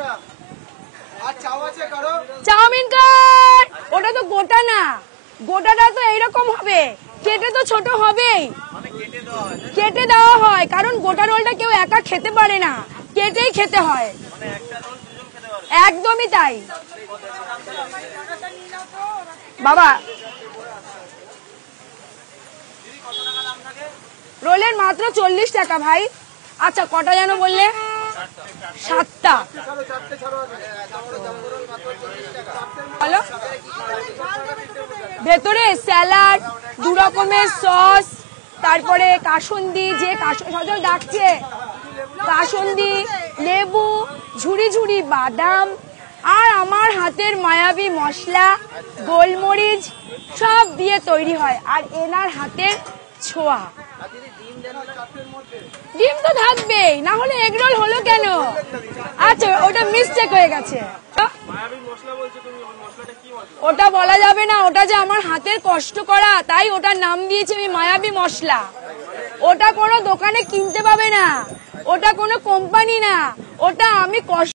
না। চাউমিন কাট, ওটা তো গোটা না, গোটাটা তো এইরকম হবে, কেটে তো ছোট হবেই, কেটে দেওয়া হয়, কারণ গোটা রোলটা কেউ একা খেতে পারে না, কেটেই খেতে হয়। একদমই তাই বাবা। রোলের মাত্র 40 টাকা ভাই। আচ্ছা কটা যেন বললে? 7টা। বলো। ভেতরে স্যালাড, 2 রকমের সস, তারপরে কাসুন্দি, যে সজল ডাকছে, কাসুন্দি, লেবু, ঝুড়ি ঝুড়ি বাদাম, আর আমার হাতের মায়াবী মশলা, গোলমরিচ সব দিয়ে তৈরি হয়, আর এনার হাতের ছোঁয়া। ডিম তো থাকবেই, না হলে এগরোল হলো কেন? আচ্ছা ওটা মিস্টেক হয়ে গেছে, ওটা বলা যাবে না, ওটা যে আমার হাতের কষ্ট করা, তাই ওটার নাম দিয়েছি আমি মায়াবী মশলা। ওটা কোনো দোকানে কিনতে পাবে না, ওটা কোনো কোম্পানি না, ওটা আমি কষ্ট